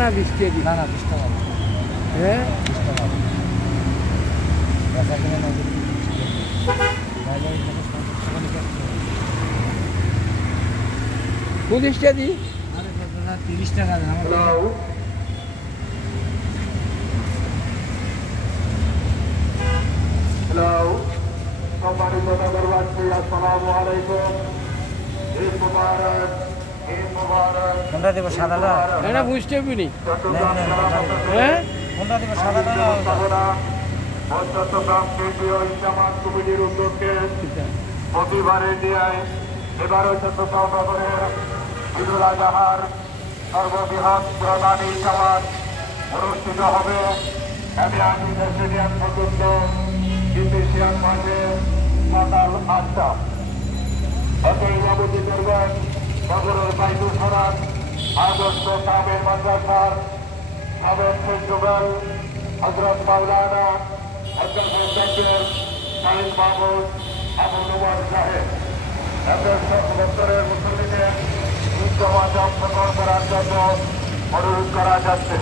না 20 কেজি না 20 টাকা হ্যাঁ 20 টাকা বেচা কিনে না 40 কেজি আরে 30 টাকা দেন আমার হ্যালো সম্মানিত নগরবাসী আসসালামু আলাইকুম ঈদ মুবারক ঈদ মুবারক কোনটা দেব সাদাটা এটা বুঝতে পারিনি হ্যাঁ কোনটা দেব সাদাটা চট্টগ্রাম কেন্দ্রীয় জামাত কমিটির উদ্যোগে প্রতিবারের ন্যায় এবারও চট্টগ্রাম নগরের ঈদুল আজহার সর্ববৃহৎ প্রধানী জামাত অনুষ্ঠিত হবে স্টেডিয়াম পর্যন্ত ইন্ডিশিয়ান মাঠে সকাল 8টা। অতএব অবধি করবেন নগরের বাইদুল সরাত আদর্শ কামের মাদ্রাসার সাবেক প্রিন্সিপাল হযরত মাওলানা অধ্যাপক ডক্টর শাহিদ মাহমুদ আবু নোমান সাহেব দপ্তরের মুসল্লিদের ঈদ জামাতে অংশগ্রহণ করার জন্য অনুরোধ করা যাচ্ছে।